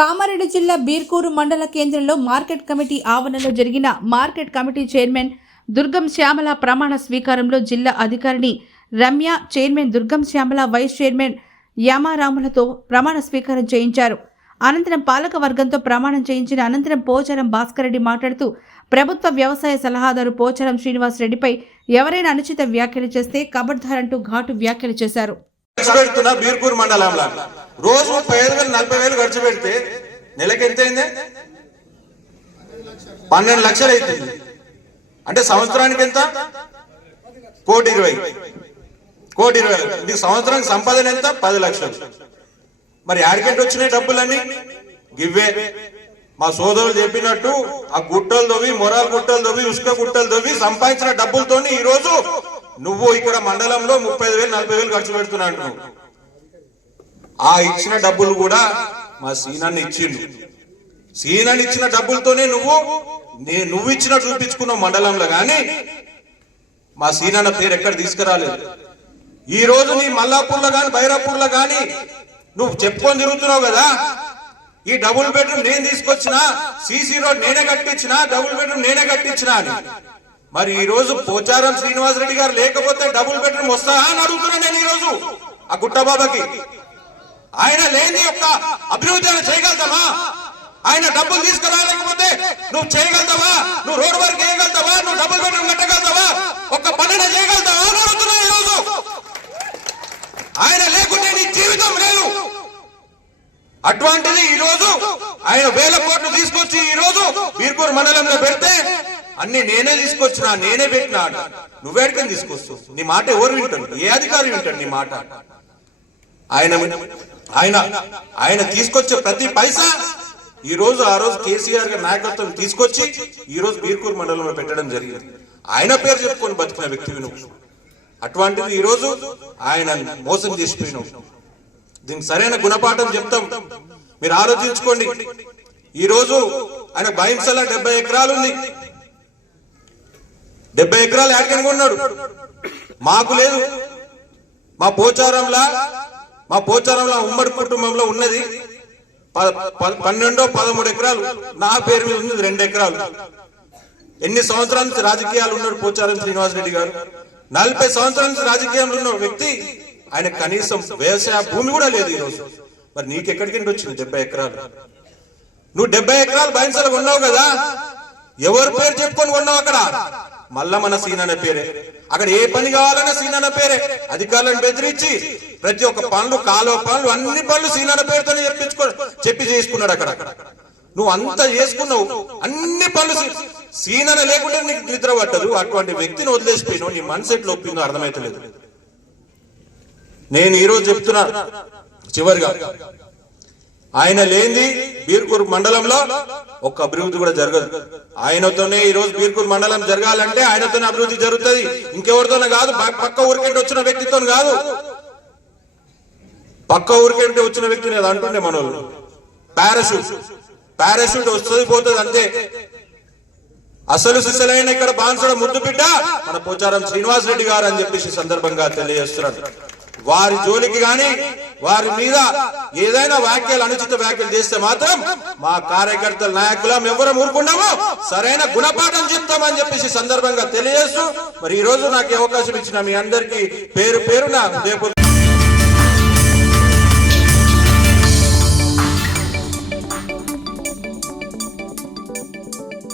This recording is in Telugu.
కామారెడ్డి జిల్లా బీర్కూరు మండల కేంద్రంలో మార్కెట్ కమిటీ ఆవరణలో జరిగిన market committee chairman Durgam Shyamala ప్రమాణ స్వీకారంలో జిల్లా అధికారిని Ramya chairman Durgam Shyamala vice chairman యామారాములతో ప్రమాణ స్వీకారం చేయించారు. అనంతరం పాలక వర్గంతో ప్రమాణం చేయించిన అనంతరం పోచారం భాస్కర్ రెడ్డి మాట్లాడుతూ ప్రభుత్వ వ్యవసాయ సలహాదారు పోచారం శ్రీనివాస్ రెడ్డిపై ఎవరైనా అనుచిత వ్యాఖ్యలు చేస్తే కబడ్దార్ అంటూ ఘాటు వ్యాఖ్యలు చేశారు. బీర్పూర్ మండలంలో. రోజు ముప్పై ఐదు వేలు నలభై వేలు ఖర్చు పెడితే నెలకి ఎంత అయింది పన్నెండు లక్షలు అవుతుంది అంటే సంవత్సరానికి ఎంత? కోటి ఇరవై. కోటి ఇరవై. ఇది సంవత్సరానికి సంపాదన ఎంత? పది లక్షలు. మరి యాడికెట్ వచ్చినాయి డబ్బులన్నీ? గివ్వే. మా సోదరులు చెప్పినట్టు ఆ గుట్టలు దొవి మొరాల గుట్టలు దొవి ఉసుక గుట్టలు దొవి సంపాదించిన డబ్బులతోని ఈ రోజు నువ్వు ఇక్కడ మండలంలో ముప్పై ఐదు వేలు నలభై వేలు ఖర్చు పెడుతున్నా అంటున్నావు. ఆ ఇచ్చిన డబ్బులు కూడా మా సీనాన్ని ఇచ్చిండు. సీనాన్ని ఇచ్చిన డబ్బులతోనే నువ్వు నే- నువ్వు ఇచ్చిన చూపించుకున్నావు మండలంలో కానీ మా సీనాన్న పేరు ఎక్కడ తీసుకురాలేదు. ఈ రోజు నీ మల్లాపూర్లో కానీ బైరాపూర్లో కానీ నువ్వు చెప్పుకొని తిరుగుతున్నావు కదా? ఈ డబుల్ బెడ్రూమ్ నేను తీసుకొచ్చినా సీసీ రోడ్ నేనే కట్టించినా డబుల్ బెడ్రూమ్ నేనే కట్టించినా అని. మరి ఈ రోజు పోచారం శ్రీనివాస్ రెడ్డి గారు లేకపోతే డబుల్ బెడ్రూమ్ వస్తాయా అని అడుగుతున్నా నేను ఈ రోజు ఆ గుట్టబాబాకి. ఆయన లేని యొక్క అభివృద్ధి చేయగలుగుతామా ఆయన డబ్బులు తీసుకురాలేకపోతే నువ్వు చేయగలుగుతావా? నువ్వు రోడ్ వర్క్ చేయగలుగుతావా నువ్వు డబ్బులు బెడ్రూమ్ కట్టగలుగుతావా? ఒక్క పనిన చేయగలుగుతావా? అని అడుగుతున్నా ఈ రోజు ఆయన లేకుంటే నీ జీవితం లేదు. అటువంటిది ఈ రోజు ఆయన వేల కోట్లు తీసుకొచ్చి ఈ రోజు వీర్పూర్ మండలంలో పెడితే అన్ని నేనే తీసుకొచ్చిన నేనే పెట్టినా అంట. నువ్వేడికని తీసుకొస్తావు. నీ మాట ఎవరు వింటాడు ఏ అధికారి వింటాడు నీ మాట? ఆయన ఆయన ఆయన తీసుకొచ్చే ప్రతి పైసా ఈ రోజు ఆ రోజు కేసీఆర్ గారి నాయకత్వం తీసుకొచ్చి ఈ రోజు బీర్కూర్ మండలంలో పెట్టడం జరిగింది. ఆయన పేరు చెప్పుకొని బతికిన వ్యక్తివి నువ్వు అటువంటిది ఈ రోజు ఆయన మోసం చేసిపోయినావు దీనికి సరైన గుణపాఠం చెప్తాం. మీరు ఆలోచించుకోండి. ఈ రోజు ఆయన భయంసల డెబ్బై ఎకరాలు ఉంది. డెబ్బై ఎకరాలు యాడికని కొన్నాడు మాకు లేదు. మా పోచారంలా మా పోచారంలో ఉమ్మడి కుటుంబంలో ఉన్నది ప- పన్నెండో పదమూడు ఎకరాలు. నా పేరు మీద ఉంది రెండు ఎకరాలు. ఎన్ని సంవత్సరాల నుంచి రాజకీయాలు ఉన్నాడు పోచారం శ్రీనివాస్ రెడ్డి గారు? నలభై సంవత్సరాల నుంచి రాజకీయంలో ఉన్న వ్యక్తి. ఆయన కనీసం వ్యవసాయ భూమి కూడా లేదు ఈరోజు. మరి నీకెక్కడికి వచ్చింది డెబ్బై ఎకరాలు? నువ్వు డెబ్బై ఎకరాలు బయన్సలు కొన్నావు కదా? ఎవరి పేరు చెప్పుకొని కొన్నావు అక్కడ? మళ్ళా మన సీనన్న పేరే. అక్కడ ఏ పని కావాలన్నా సీనన్న పేరే. అధికారులను బెదిరించి ప్రతి ఒక్క పనులు కాలువ పనులు అన్ని పనులు సీనన్న పేరుతోనే చెప్పించుకో చెప్పి చేసుకున్నాడు అక్కడ. నువ్వు అంతా చేసుకున్నావు. అన్ని పనులు సీనన లేకుండా నీకు నిద్ర పట్టదు. అటువంటి వ్యక్తిని వదిలేసిపోయినావు నీ మనసు ఎట్లా ఒప్పిందో అర్థమైతలేదు. నేను ఈరోజు చెప్తున్నా చివరిగా. ఆయన లేనిది బీర్కూర్ మండలంలో ఒక్క అభివృద్ధి కూడా జరగదు. ఆయనతోనే ఈ రోజు బీర్కూర్ మండలం జరగాలంటే ఆయనతోనే అభివృద్ధి జరుగుతుంది. ఇంకెవరితోనే కాదు పక్క ఊరికంటే వచ్చిన వ్యక్తితో కాదు. పక్క ఊరికంటే వచ్చిన వ్యక్తిని అది అంటుండే మనోళ్ళు. పారాషూట్. పారాషూట్ వస్తుంది పోతుంది అంతే. అసలు సిసలైన ఇక్కడ బాన్సుడ ముద్దు బిడ్డ మన పోచారం శ్రీనివాస్ రెడ్డి గారు అని చెప్పేసి సందర్భంగా తెలియజేస్తున్నాడు. వారి జోలికి గాని వారి మీద ఏదైనా వ్యాఖ్యలు అనుచిత వ్యాఖ్యలు చేస్తే మాత్రం మా కార్యకర్తల నాయకులం ఎవరం ఊరుకున్నాము సరైన గుణపాఠం చెప్తామని చెప్పేసి సందర్భంగా తెలియజేస్తూ మరి ఈ రోజు నాకు అవకాశం ఇచ్చిన మీ అందరికీ పేరు పేరున రేపు